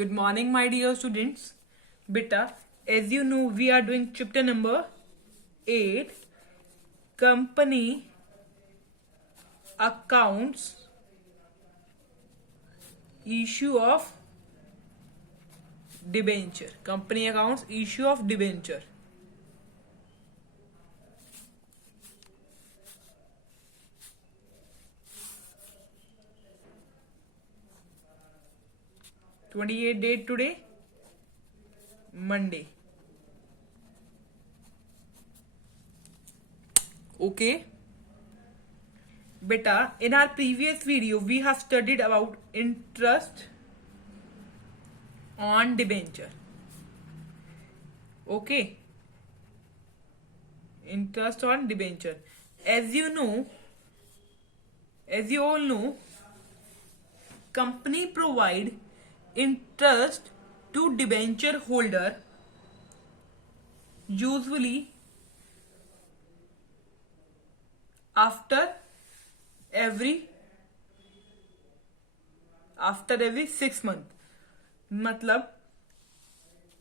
Good morning, my dear students. Beta, as you know, we are doing chapter number 8, Company Accounts, Issue of Debenture. Company Accounts, Issue of Debenture. (28th date today? Monday. Okay. Beta, in our previous video, we have studied about interest on debenture. Okay. Interest on debenture. As you all know, company provide interest to debenture holder usually after every 6 month. मतलब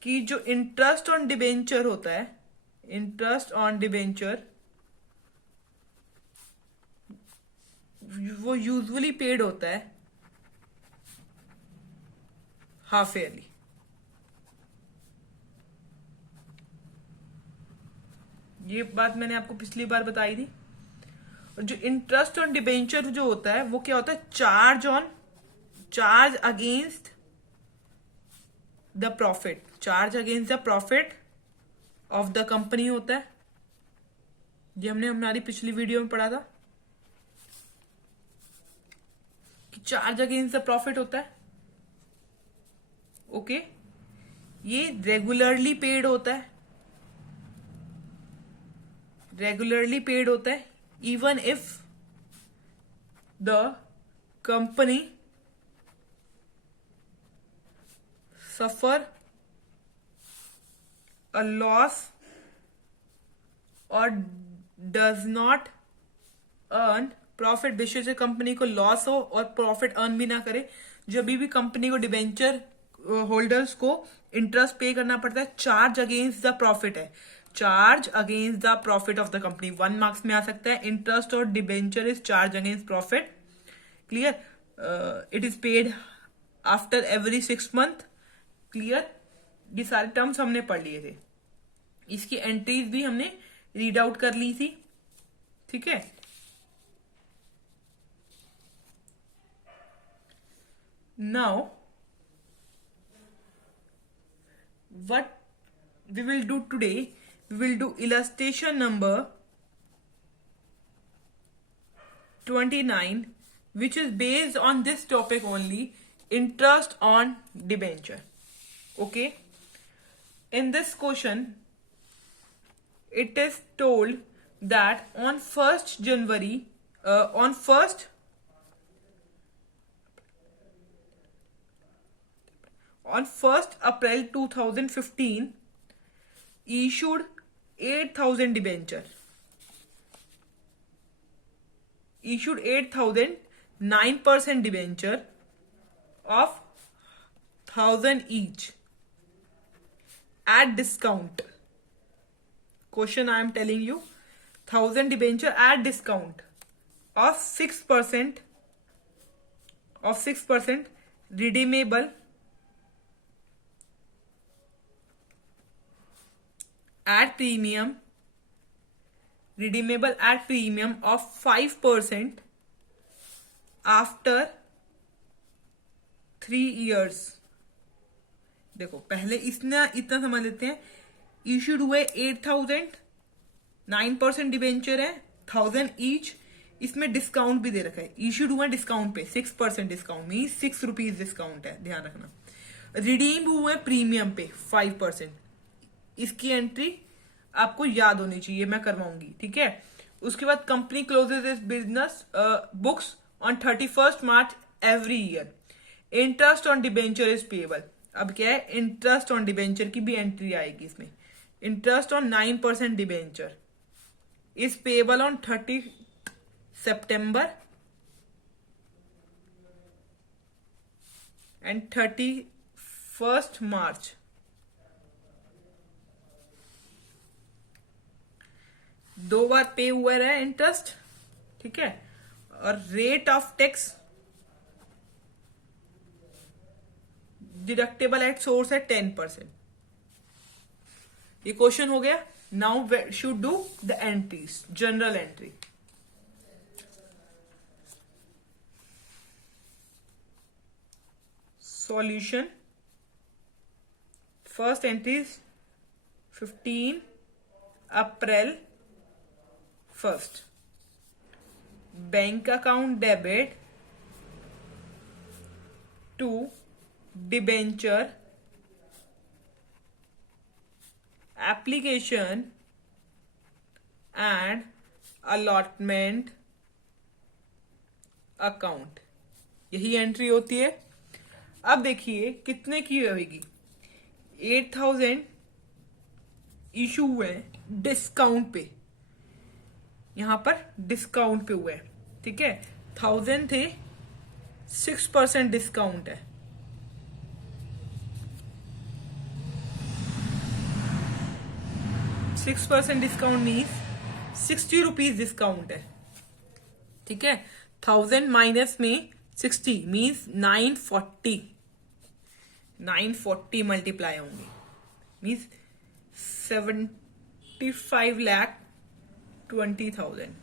कि जो interest on debenture होता है, interest on debenture वो usually paid होता है half yearly. ये बात मैंने आपको पिछली बार बताई थी. और जो इंटरेस्ट ऑन डिबेंचर जो होता है वो क्या होता है? Charge against the profit. Charge against the profit of the company होता है. ये हमने हमारी पिछली वीडियो में पढ़ा था कि चार्ज अगेंस्ट द प्रॉफिट होता है. ओके. ये रेगुलरली पेड होता है. रेगुलरली पेड होता है even if the company suffer a loss और डज नॉट अर्न प्रॉफिट. बेशक से कंपनी को लॉस हो और प्रॉफिट अर्न भी ना करे, जब भी कंपनी को डिबेंचर होल्डर्स को इंटरेस्ट पे करना पड़ता है. चार्ज अगेंस्ट द प्रॉफिट है. Charge against the profit of the company 1 marks में आ सकता है. इंटरेस्ट और debenture is charge against profit. Clear? It is paid after every 6 month. Clear? ये सारे टर्म्स हमने पढ़ लिए थे. इसकी एंट्रीज भी हमने रीड आउट कर ली थी. ठीक है. Now what we will do today, we will do illustration number 29, which is based on this topic only, interest on debenture. Okay. In this question, it is told that on 1st January, on 1st April 2015 issued 8,000 debenture. Issued 8,000 9% debenture of 1,000 each at discount. Question I am telling you, 1,000 debenture at discount of 6%, redeemable at premium, redeemable at premium of 5% after 3 years. देखो पहले इतना समझ लेते हैं. Issued हुए 8,000, 9% debenture है, 1,000 each. इसमें discount भी दे रखा है. इश्यूड हुआ डिस्काउंट पे 6% डिस्काउंट में 6 रुपीज डिस्काउंट है, ध्यान रखना. रिडीम हुए प्रीमियम पे 5%. इसकी एंट्री आपको याद होनी चाहिए, मैं करवाऊंगी. ठीक है. उसके बाद company closes is business books on 31st March every year. Interest on debenture is payable. अब क्या है? इंटरेस्ट ऑन डिबेंचर की भी एंट्री आएगी इसमें. Interest on 9% debenture is payable on 30 September and 1 March, दो बार पे हुआ है इंटरेस्ट, ठीक है। और rate of tax deductible at source है 10%। ये क्वेश्चन हो गया। Now should do the entries, general entry. Solution, first entry 15 April 1st, bank account debit to debenture application and allotment account, यही एंट्री होती है। अब देखिए कितने की होगी। 8000 इशू हुए डिस्काउंट पे, यहां पर डिस्काउंट पे हुए, ठीक है। 1000 थे, 6% डिस्काउंट है, %6 डिस्काउंट मीन्स 60 रुपीज डिस्काउंट है, ठीक है। 1000 माइनस में 60 मीन्स 940 मल्टीप्लाई होंगे, मीन्स 75,20,000।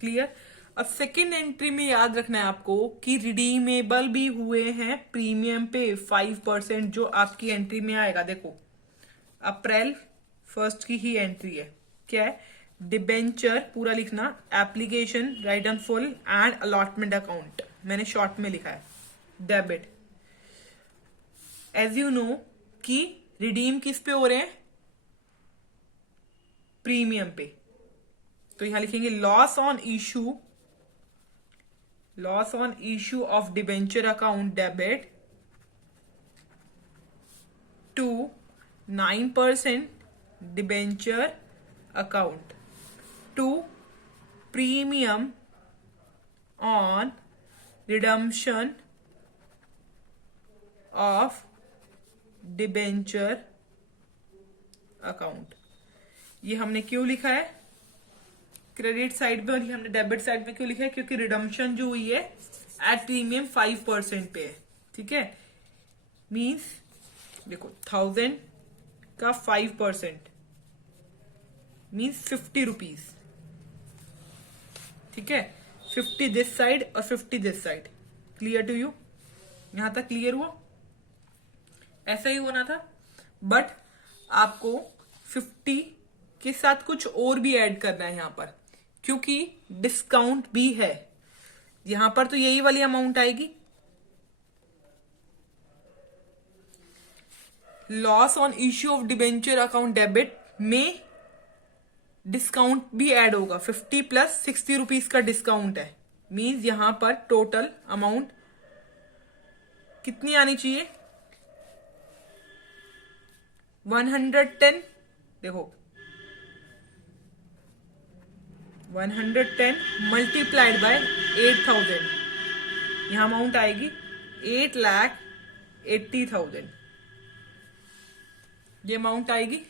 क्लियर। अब सेकेंड एंट्री में याद रखना है आपको कि रिडीमेबल भी हुए हैं प्रीमियम पे 5%, जो आपकी एंट्री में आएगा। देखो अप्रैल 1st की ही एंट्री है, क्या है, डिबेंचर पूरा लिखना, application right on full and allotment account, मैंने शॉर्ट में लिखा है डेबिट। एज यू नो कि रिडीम किस पे हो रहे हैं, प्रीमियम पे, तो यहां लिखेंगे loss on issue of debenture account debit to 9% debenture account to premium on redemption of debenture account. ये हमने क्यों लिखा है क्रेडिट साइड पे और ये हमने डेबिट साइड पे क्यों लिखा है, क्योंकि रिडम्पशन जो हुई है एट प्रीमियम 5% पे है, ठीक है। मीन्स देखो 1000 का 5% मीन्स 50 रुपीज, ठीक है। 50 दिस साइड और 50 this side. Clear to you, यहां तक क्लियर हुआ। ऐसा ही होना था, बट आपको 50 के साथ कुछ और भी ऐड करना है यहां पर, क्योंकि डिस्काउंट भी है। यहां पर तो यही वाली अमाउंट आएगी, loss on issue of debenture account debit में डिस्काउंट भी ऐड होगा, 50 प्लस 60 रुपीज का डिस्काउंट है। मीन्स यहां पर टोटल अमाउंट कितनी आनी चाहिए, 110। देखो 110 मल्टीप्लाइड बाय 8000, यहां अमाउंट आएगी 8,80,000। ये अमाउंट आएगी,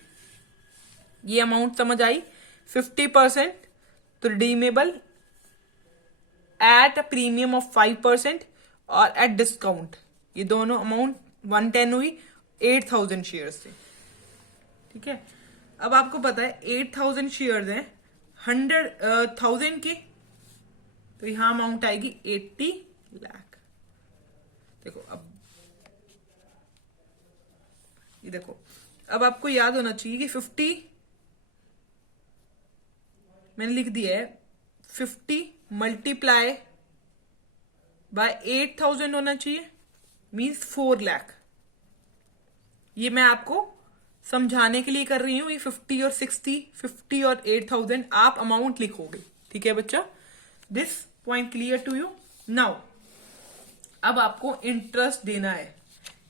ये अमाउंट समझ आई। 50% तो redeemable at a premium of 5% और एट डिस्काउंट, ये दोनों अमाउंट 110 हुई 8000 शेयर्स से, ठीक है। अब आपको पता है 8000 शेयर्स हैं 1000 की, तो यहां अमाउंट आएगी 80 लाख। देखो अब ये देखो, अब आपको याद होना चाहिए कि 50 मैंने लिख दिया है, 50 मल्टीप्लाई बाय 8000 होना चाहिए, मीन्स 4 लाख। ये मैं आपको समझाने के लिए कर रही हूं, ये 50 और 60, 50 और 8000 आप अमाउंट लिखोगे, ठीक है बच्चा। This point clear to you. Now अब आपको इंटरेस्ट देना है,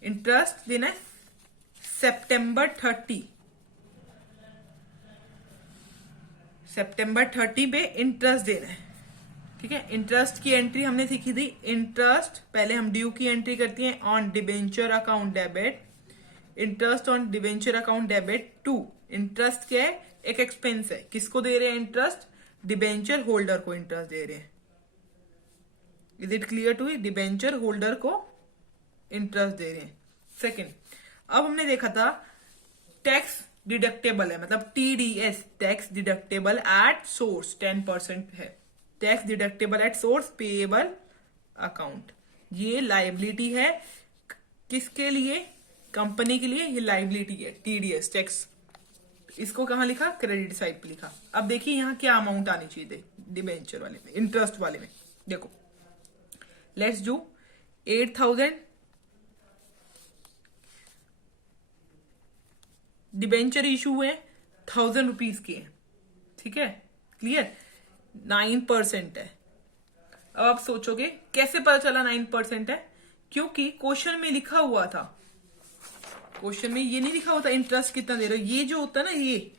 इंटरेस्ट देना है सितंबर 30 पे इंटरेस्ट देना है। ठीक है, इंटरेस्ट की एंट्री हमने सीखी थी। इंटरेस्ट पहले हम ड्यू की एंट्री करती हैं on debenture account debit. Interest on debenture account debit to, interest क्या है, एक एक्सपेंस है। किसको दे रहे हैं इंटरेस्ट? डिबेंचर होल्डर को इंटरेस्ट दे रहे हैं। Is it clear to? Debenture holder को इंटरेस्ट दे रहे हैं। सेकेंड, अब हमने देखा था टैक्स डिडक्टेबल है, मतलब TDS, tax deductible at source 10% है। Tax deductible at source payable account, ये लाइबिलिटी है। किसके लिए? कंपनी के लिए ये लाइबिलिटी है, टीडीएस टैक्स। इसको कहां लिखा? क्रेडिट साइड पे लिखा। अब देखिए यहां क्या अमाउंट आनी चाहिए डिबेंचर वाले में, इंटरेस्ट वाले में। देखो लेट्स डू 8,000 डिबेंचर इशू हुए, 1,000 रुपीज के हैं। ठीक है, क्लियर? 9% है। अब आप सोचोगे कैसे पता चला 9% है? क्योंकि क्वेश्चन में लिखा हुआ था, क्वेश्चन में ये नहीं लिखा होता इंटरेस्ट कितना दे रहे हो। ये जो होता है ना, ये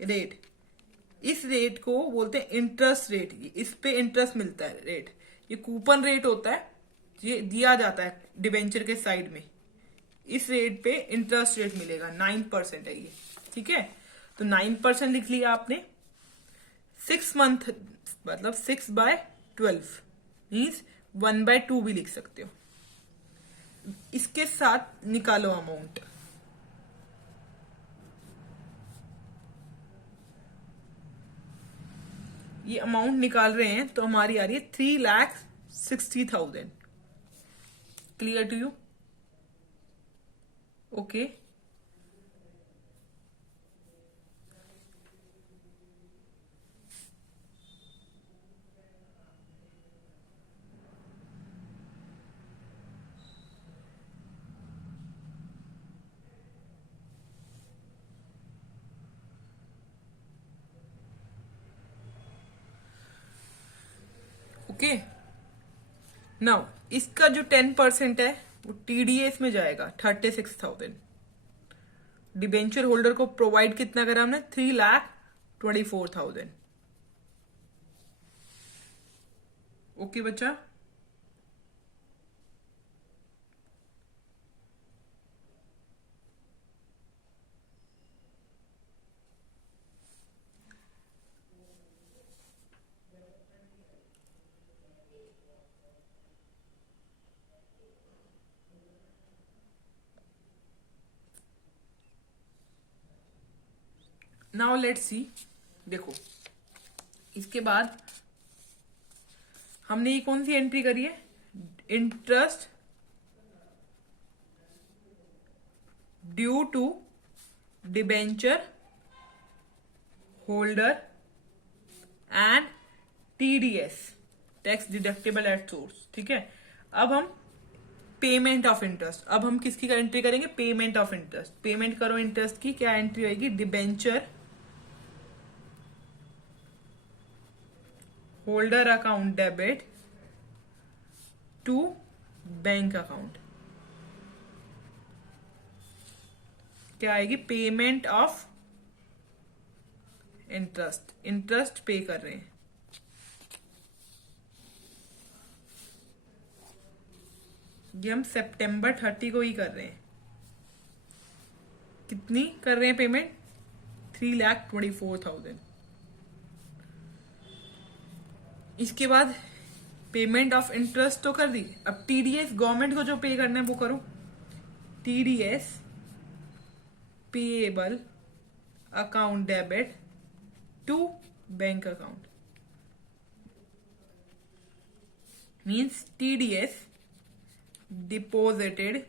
रेट, इस रेट को बोलते हैं इंटरेस्ट रेट। इस पे इंटरेस्ट मिलता है रेट, ये कूपन रेट होता है, ये दिया जाता है डिबेंचर के साइड में। इस रेट पे इंटरेस्ट रेट मिलेगा, 9% है ये। ठीक है, तो 9% लिख लिया आपने। 6 मंथ मतलब 6/12 मीन्स 1/2 भी लिख सकते हो। इसके साथ निकालो अमाउंट। ये अमाउंट निकाल रहे हैं तो हमारी आ रही है 3,60,000। Clear to you? Okay, okay. Now इसका जो 10% है वो टीडीएस में जाएगा, 36,000। डिबेंचर होल्डर को प्रोवाइड कितना करा हमने? 3,24,000। ओके बच्चा, नाउ लेट्स सी। देखो इसके बाद हमने ये कौन सी एंट्री करी है? Interest due to debenture holder and TDS, tax deductible at source. ठीक है, अब हम पेमेंट ऑफ इंटरेस्ट, अब हम किसकी का एंट्री करेंगे? Payment of interest. पेमेंट करो इंटरेस्ट की, क्या एंट्री होगी? Debenture holder account debit to bank account. क्या आएगी? पेमेंट ऑफ इंटरेस्ट, इंटरेस्ट पे कर रहे हैं। ये हम सितंबर 30 को ही कर रहे हैं। कितनी कर रहे हैं पेमेंट? 3,24,000। इसके बाद पेमेंट ऑफ इंटरेस्ट तो कर दी, अब टीडीएस गवर्नमेंट को जो पे करना है वो करो। TDS payable account debit to bank account, means TDS deposited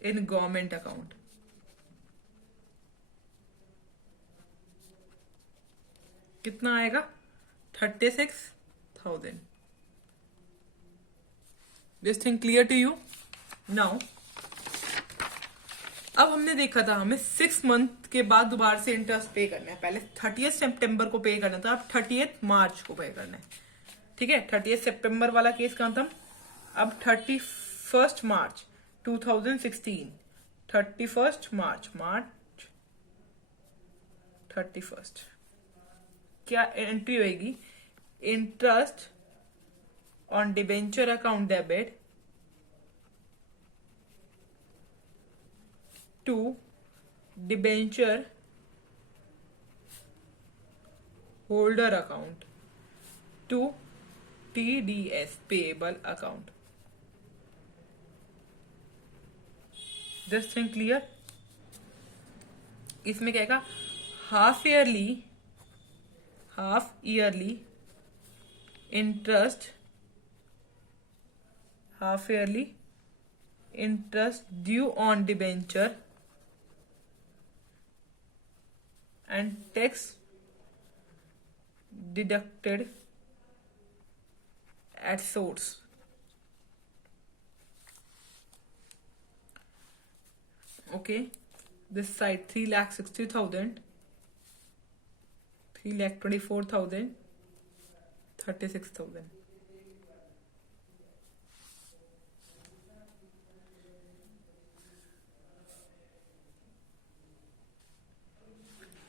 in government account. कितना आएगा? 36,000। This thing clear to you? Now अब हमने देखा था हमें 6 मंथ के बाद दोबारा से इंटरेस्ट पे करना है। पहले 30 सितंबर को पे करना था, अब 30 मार्च को पे करना है। ठीक है, 30 सितंबर वाला केस खत्म। अब 31 मार्च 2016 31 मार्च, मार्च 31। क्या एंट्री होगी? Interest on debenture account debit to debenture holder account to TDS payable account. This thing clear? इसमें क्या है? Half yearly interest, half yearly interest due on debenture and tax deducted at source. Okay, this side 3,60,000, 3,24,000, 36,000.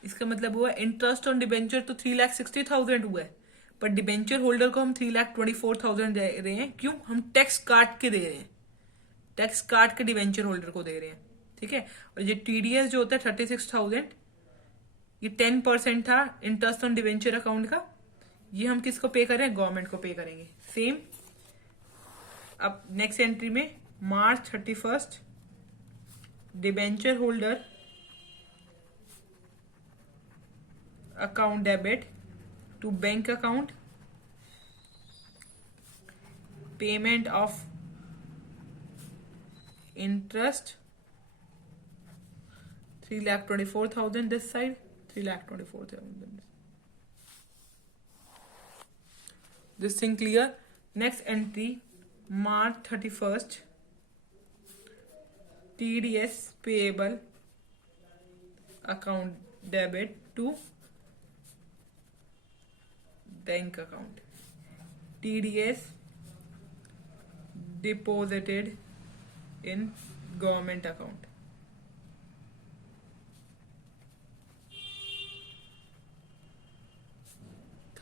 इसका मतलब हुआ interest on debenture तो 3,60,000 हुआ है, पर डिबेंचर होल्डर को हम 3,24,000 दे रहे हैं। क्यों? हम टैक्स काट के दे रहे हैं, टैक्स काट के डिबेंचर होल्डर को दे रहे हैं। ठीक है। और ये TDS जो होता है 36,000, ये 10% था इंटरेस्ट ऑन डिबेंचर अकाउंट का, ये हम किसको पे करें? गवर्नमेंट को पे करेंगे। सेम अब नेक्स्ट एंट्री में मार्च 31 debenture holder account debit to bank account, payment of interest 3,24,000 this side, 3,24,000. This thing clear? Next entry March 31 TDS payable account debit to bank account, TDS deposited in government account.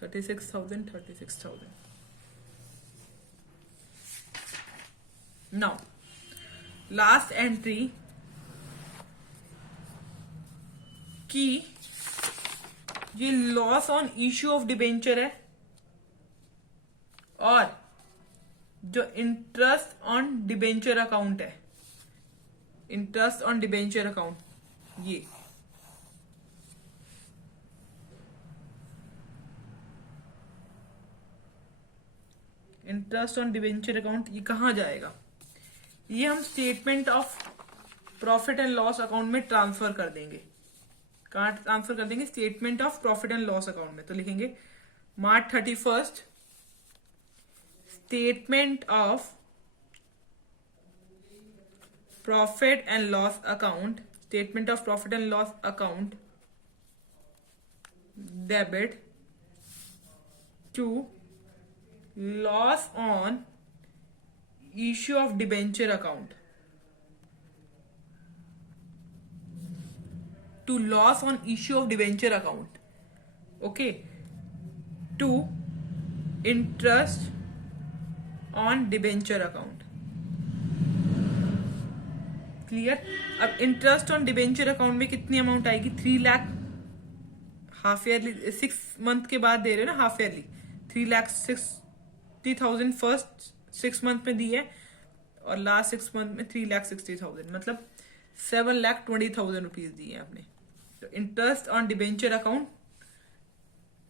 $36,000. Now last entry की ये loss on issue of debenture है, और जो interest on debenture account है, interest on debenture account, ये interest on debenture account ये कहां जाएगा? ये हम statement of profit and loss account में ट्रांसफर कर देंगे। कहां ट्रांसफर कर देंगे? Statement of profit and loss account में। तो लिखेंगे March 31 statement of profit and loss account, statement of profit and loss account debit to loss on issue of debenture account, to loss on issue of debenture account, okay, to interest on debenture account. Clear? अब interest on debenture account में कितनी amount आएगी? 3 lakh, half yearly 6 month के बाद दे रहे हो ना, half yearly 3,60,000 first 6 month में दी है, और लास्ट 6 मंथ में 3,60,000, मतलब 7,20,000 रुपीज दिए हैं आपने। तो interest on debenture account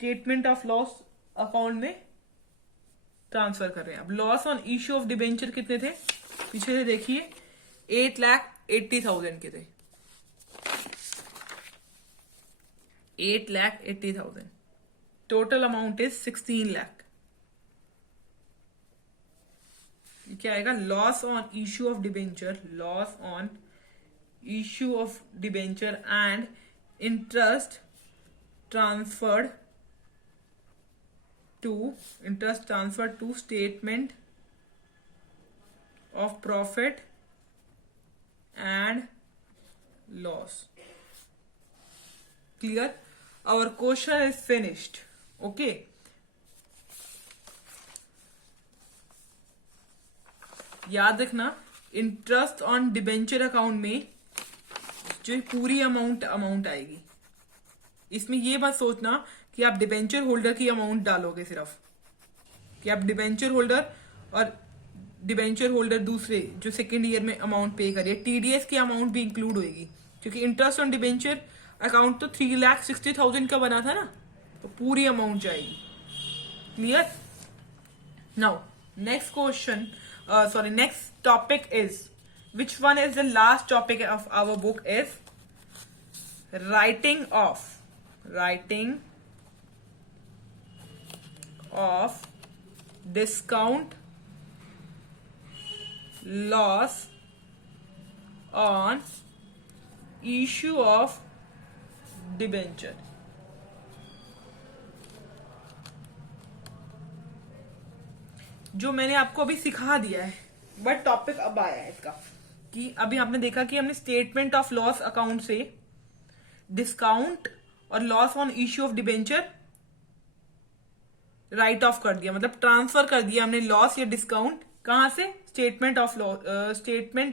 statement of loss account में ट्रांसफर कर रहे हैं। अब loss on issue of debenture कितने थे? पीछे से देखिए 8,80,000 के थे, 8,80,000। Total amount is 16 lakh. क्या आएगा? Loss on issue of debenture, loss on issue of debenture and interest transferred to statement of profit and loss. Clear? Our question is finished. Okay. याद रखना, इंटरेस्ट ऑन डिबेंचर अकाउंट में जो पूरी amount आएगी, इसमें ये बात सोचना कि आप डिबेंचर होल्डर की अमाउंट डालोगे, सिर्फ कि आप डिबेंचर होल्डर और डिबेंचर होल्डर दूसरे जो सेकेंड ईयर में अमाउंट पे करिए, टीडीएस की अमाउंट भी इंक्लूड होगी, क्योंकि इंटरेस्ट ऑन डिबेंचर अकाउंट तो 3,60,000 का बना था ना, तो पूरी अमाउंट जाएगी. Clear? Now next question, next topic is, which one is the last topic of our book is writing of discount loss on issue of debenture. जो मैंने आपको अभी सिखा दिया है, बट टॉपिक अब आया है इसका, कि अभी आपने देखा कि हमने स्टेटमेंट ऑफ लॉस अकाउंट से डिस्काउंट और loss on issue of debenture right of कर दिया, मतलब ट्रांसफर कर दिया हमने लॉस या डिस्काउंट कहां से, statement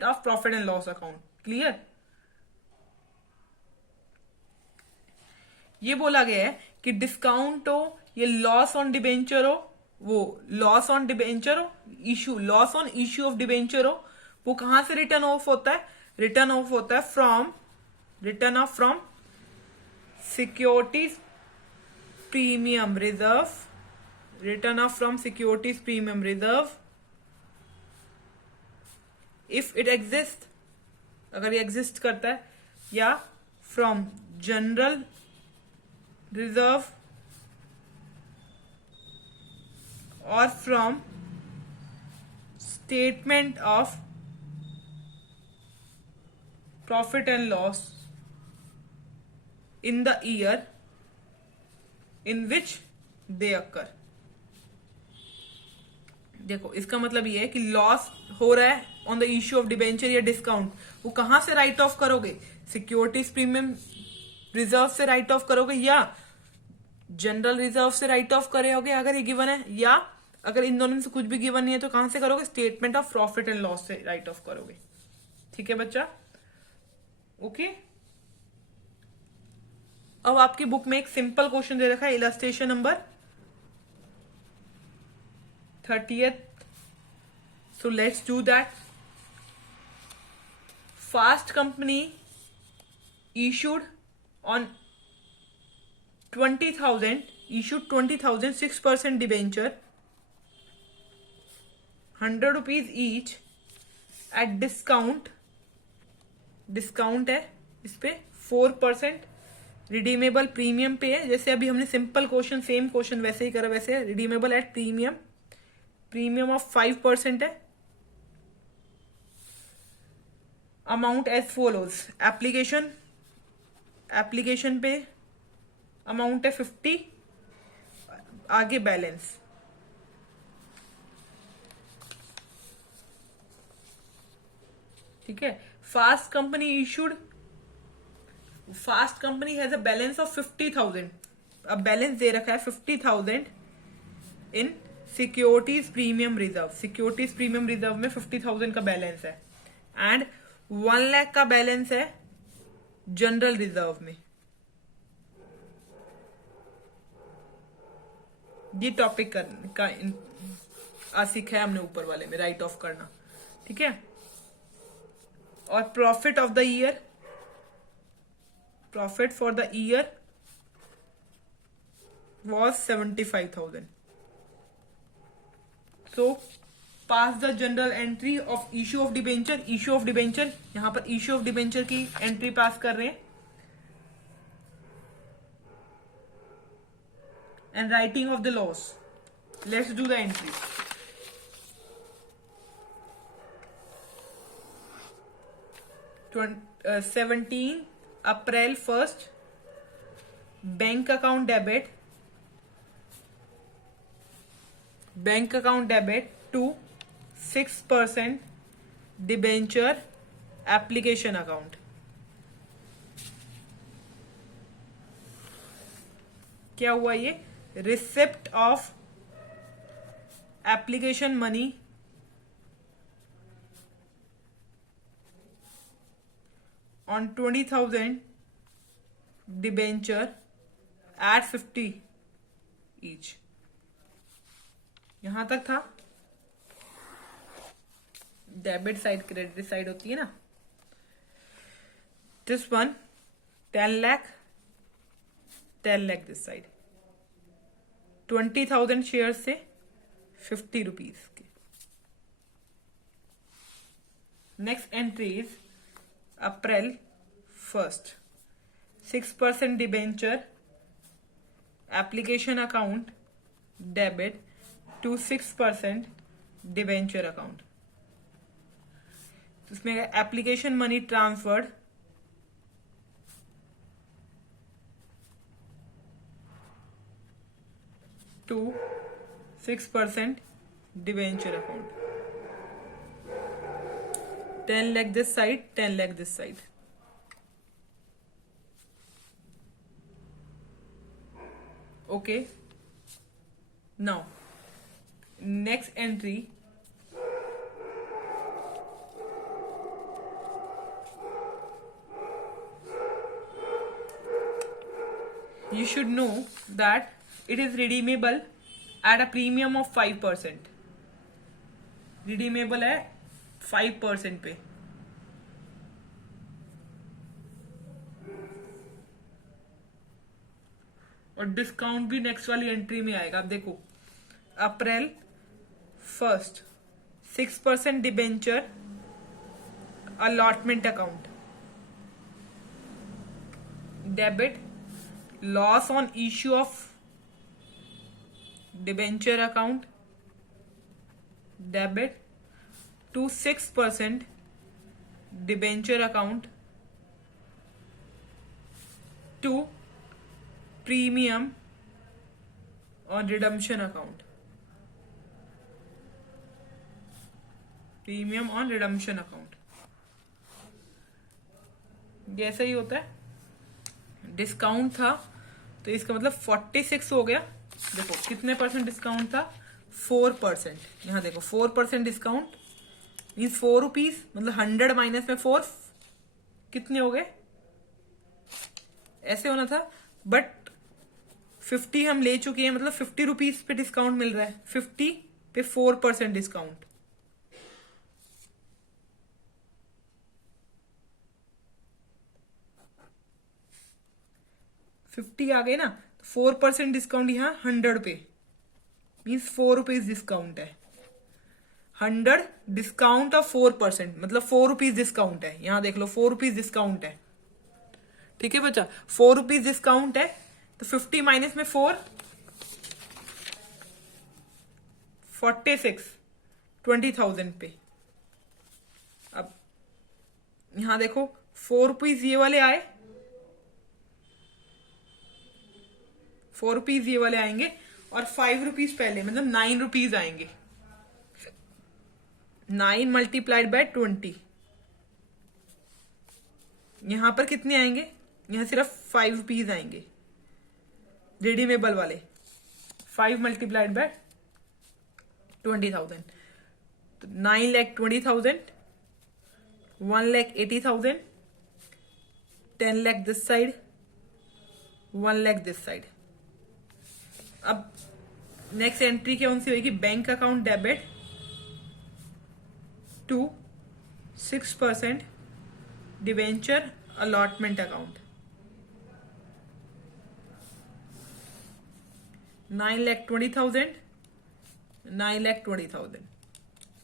of profit and loss account. Clear? ये बोला गया है कि डिस्काउंट हो, ये लॉस ऑन डिबेंचर हो, वो लॉस ऑन डिबेंचर हो, loss on issue of debenture हो, वो कहां से रिटर्न ऑफ होता है, रिटर्न ऑफ होता है from securities premium reserve, return of from securities premium reserve if it exist, अगर ये एग्जिस्ट करता है, या from general reserve or from statement of profit and loss in the year in which they occur. देखो, इसका मतलब ये है कि लॉस हो रहा है on the issue of debenture या डिस्काउंट, वो कहां से राइट ऑफ करोगे, सिक्योरिटीज प्रीमियम रिजर्व से राइट ऑफ करोगे, या जनरल रिजर्व से राइट ऑफ करोगे अगर ये गिवन है, या अगर इन दोनों में से कुछ भी गिवन नहीं है तो कहां से करोगे, statement of profit and loss से राइट ऑफ करोगे. ठीक है बच्चा? ओके. अब आपकी बुक में एक सिंपल क्वेश्चन दे रखा है, illustration number 30th. So let's do that. Fast company issued on 20,000, issued 20,000 6% debenture, 100 rupees each at discount है इस पे 4%, रिडीमेबल प्रीमियम पे है, जैसे अभी हमने सिंपल क्वेश्चन सेम क्वेश्चन वैसे ही करा, वैसे रिडीमेबल एट प्रीमियम ऑफ 5% है. अमाउंट एज फॉलोज, एप्लीकेशन पे अमाउंट है 50, आगे बैलेंस. ठीक है. Fast company has a balance of 50,000. अब बैलेंस दे रखा है 50,000 in securities premium reserve. Securities premium reserve में 50,000 का बैलेंस है, एंड 1 लाख का बैलेंस है जनरल रिजर्व में. ये टॉपिक का सीखा है हमने ऊपर वाले में, राइट ऑफ करना. ठीक है. और profit of the year, profit for the year was 75,000. So pass the general entry of issue of debenture. issue of debenture, यहां पर issue of debenture की एंट्री पास कर रहे हैं, and writing of the loss. Let's do the entry. April 17 bank account debit to 6% debenture application account. क्या हुआ ये, receipt of application money on 20,000 debenture at 50 each. यहां तक था। डेबिट साइड क्रेडिट साइड होती है ना। This one 10 lakh, 10 lakh this side, 20,000 share से 50 रुपीज के। Next entry is April 1st, 6% debenture application account debit to 6% debenture account. इसमें application money transferred to 6% debenture account. 10 lakh this side, 10 lakh this side. Okay. Now, next entry. You should know that it is redeemable at a premium of 5%. Redeemable है 5% पे। और discount भी next वाली entry में आएगा। अब देखो, April 1st, 6% debenture allotment account debit loss on issue of debenture account debit to 6% debenture account to premium और redemption account. Premium on redemption account जैसा ही होता है। डिस्काउंट था तो इसका मतलब 46 हो गया। देखो कितने परसेंट डिस्काउंट था, 4%। यहां देखो 4% डिस्काउंट मीन्स 4 रुपीज, मतलब 100 माइनस में 4 कितने हो गए, ऐसे होना था। बट 50 हम ले चुके हैं, मतलब 50 रुपीज पे डिस्काउंट मिल रहा है। 50 पे 4% डिस्काउंट, $50 आ गए ना। 4% डिस्काउंट यहाँ 100 पे मीन्स 4 रुपीज डिस्काउंट है। 100 डिस्काउंट ऑफ 4% मतलब 4 रुपीज डिस्काउंट है। यहां देख लो 4 रुपीज डिस्काउंट है। ठीक है बच्चा, 4 रुपीज डिस्काउंट है तो 50 माइनस में 4, 46, 20,000 पे। अब यहां देखो 4 रुपीज ये वाले आए, 4 रुपीज ये वाले आएंगे और 5 रुपीज पहले, मतलब 9 रुपीज आएंगे। 9 मल्टीप्लाइड बाय 20, यहां पर कितने आएंगे, यहां सिर्फ 5 रुपीज आएंगे रिडीमेबल वाले। 5 मल्टीप्लाइड बाय 20,000 तो 9,20,000, 1,80,000, 10 lakh this side, 1 lakh this side. अब नेक्स्ट एंट्री कौन सी होगी, bank account debit to 6% debenture allotment account. 9,20,000, 9,20,000।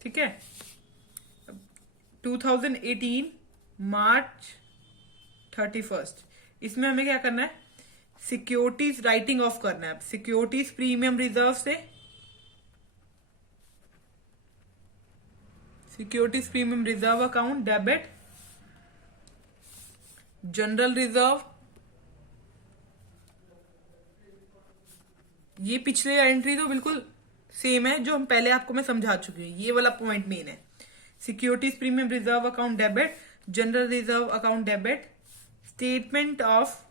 ठीक है। 2018 मार्च 31st, इसमें हमें क्या करना है, सिक्योरिटीज राइटिंग ऑफ करना है। सिक्योरिटीज प्रीमियम रिजर्व से securities premium reserve account debit general reserve. ये पिछले एंट्री तो बिल्कुल सेम है जो हम पहले आपको मैं समझा चुकी हूँ। ये वाला पॉइंट मेन है। Securities premium reserve account debit, general reserve account debit, statement of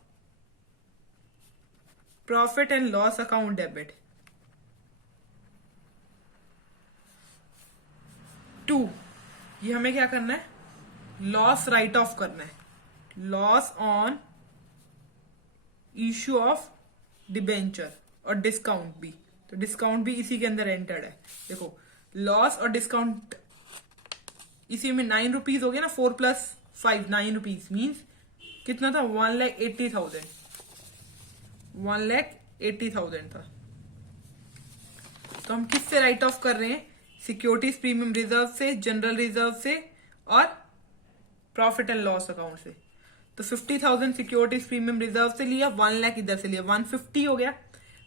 profit and loss account debit. 2, ये हमें क्या करना है, लॉस राइट ऑफ करना है, loss on issue of debenture और डिस्काउंट भी, तो डिस्काउंट भी इसी के अंदर एंटर्ड है। देखो लॉस और डिस्काउंट इसी में 9 रुपीज हो गया ना, 4 + 5 9 रुपीज मीन्स कितना था, 1,80,000, 1,80,000 था। तो हम किससे राइट ऑफ कर रहे हैं, सिक्योरिटीज प्रीमियम रिजर्व से, जनरल रिजर्व से और प्रॉफिट एंड लॉस अकाउंट से। तो 50,000 सिक्योरिटीज प्रीमियम रिजर्व से लिया, 1 लाख इधर से लिया, 150 हो गया,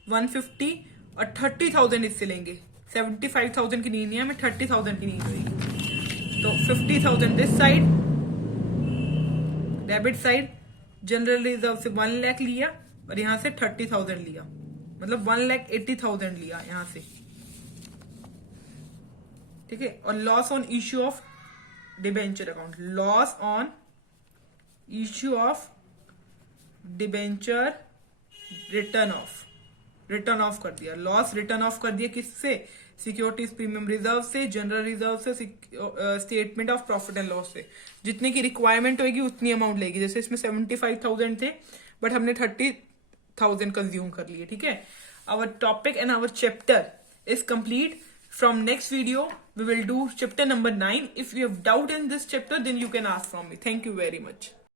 150 और 30,000 इससे लेंगे, 75,000 की नींद नहीं है, हमें 30,000 की नींद होगी। तो 50,000 this side, debit side, general reserve से 1 लाख लिया और यहां से 30,000 लिया, मतलब 1,80,000 लिया यहां से, ठीक है। और loss on issue of debenture account, loss on issue of debenture return of कर दिया, लॉस रिटर्न ऑफ कर दिया किससे, सिक्योरिटीज प्रीमियम रिजर्व से, जनरल रिजर्व से, statement of profit and loss से। जितने की रिक्वायरमेंट होगी उतनी अमाउंट लेगी, जैसे इसमें 75,000 थे बट हमने 30,000 कंज्यूम कर लिए, ठीक है। Our topic and our chapter is complete. From next video, we will do chapter number 9. If you have doubt in this chapter, then you can ask from me. Thank you very much.